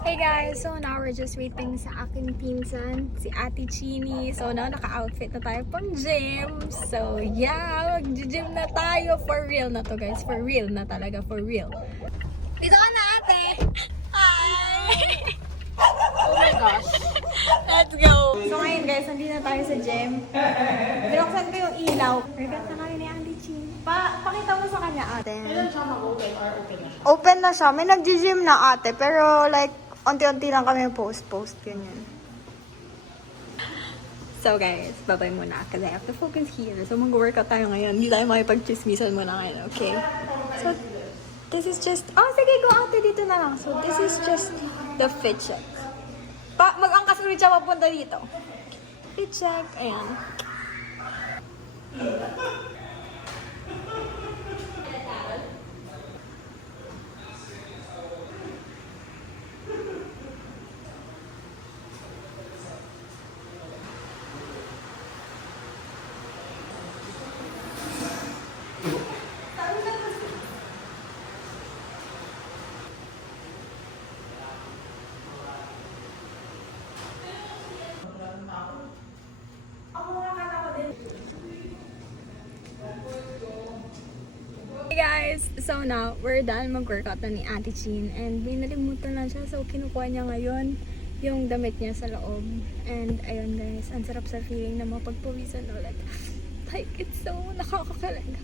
Hey guys, so now we're just waiting sa aking pinsan, si Ate Chini. So now naka-outfit na tayo pang gym. So yeah, mag-gym na tayo. For real na to guys, for real na talaga, for real. Dito ka na ate! Hi! Oh my gosh. Let's go! So ngayon guys, nandito na tayo sa gym. Binuksan ko yung ilaw. Workout na kami ni Ate Chini. Pakita mo sa kanya ate. Kailan siya mag-open or open na siya? Open na siya. May nag-gym na ate, pero like, unti-unti lang kami post-post, ganyan. So guys, bye-bye muna kasi I have to focus here. So mag-workout tayo ngayon. Hindi tayo makipag-chismisan muna ngayon, okay? So, this is just... Oh, sige, go ate dito na lang. So, this is just the fit check. Mag-angkas ulit siya mapunta dito. Fit check, ayan. Hey guys! So now, we're done mag-workout na ni Ate Chin and may nalimutan lang siya so kinukuha niya ngayon yung damit niya sa loob. And ayun guys, ang sarap sa feeling na mapagpawisan ulit. Like, it's so nakakakalaga.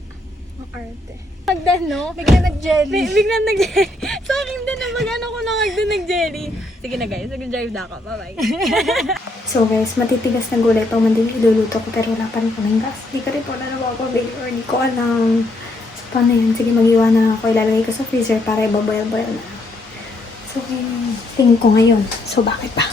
Ang arte. Pagdan, no? Bigla nag-jelly. Bigla nag-jelly. Sa akin din na mag-ano ko na nag-jelly. Sige na guys, nag-drive na ako. Bye-bye. So guys, matitigas na gulay pa man din iluluto ko pero wala pa rin kaming gas. Di ko rin po na napapabili or di ko alam. So paano yun? Sige, mag-iwan na ako. Ilalagay ko sa freezer para ibaboil-boil na. So, tingin ko ngayon. So, bakit ba?